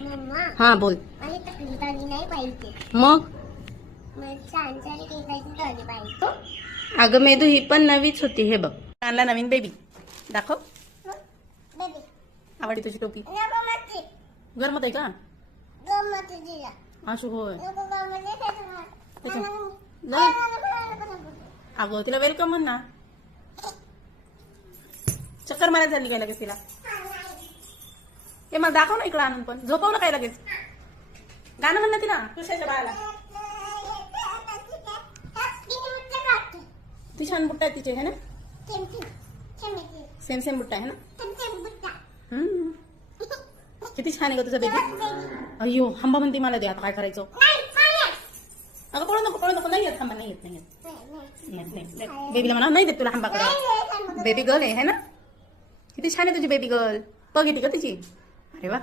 Mamma हा बोल. मला तकलीफ आली नाही पाहिजे. मग मला छान छान केकाची टॉली पाहिजे. अगं मेदू ही पण नवीच होती. हे बघ आणला नवीन बेबी. दाखव. बेबी आवडली तुझी टोपी. नको मच्छी गरमत आहे का? गमत दिला असू होय. नको त्याच्या- नाही. अगं तिला वेलकम म्हण ना. चक्कर मारायला झाली काय लगेच तिला? हे मला दाखव ना इकडं आणून. पण झोपव ना काय लगेच. गाणं म्हण ना तिला तुझ्याच्या बाळाला. ती छान बुट्टा आहे तिचे है ना. सेम सेम बुट्टा आहे ना. किती छान आहे ग तुझा बेबी. अय्यो हंबा म्हणते मला दे. आता काय करायचं? अगं पळू नको पळू नको. नाही येत हंबा. नाही येत नाही येत. बेबीला म्हणा नाही देत तुला हंबा करायला. बेबी गर्ल आहे ना. किती छान आहे तुझी बेबी गर्ल. बघ येते का तिची. अरे वा.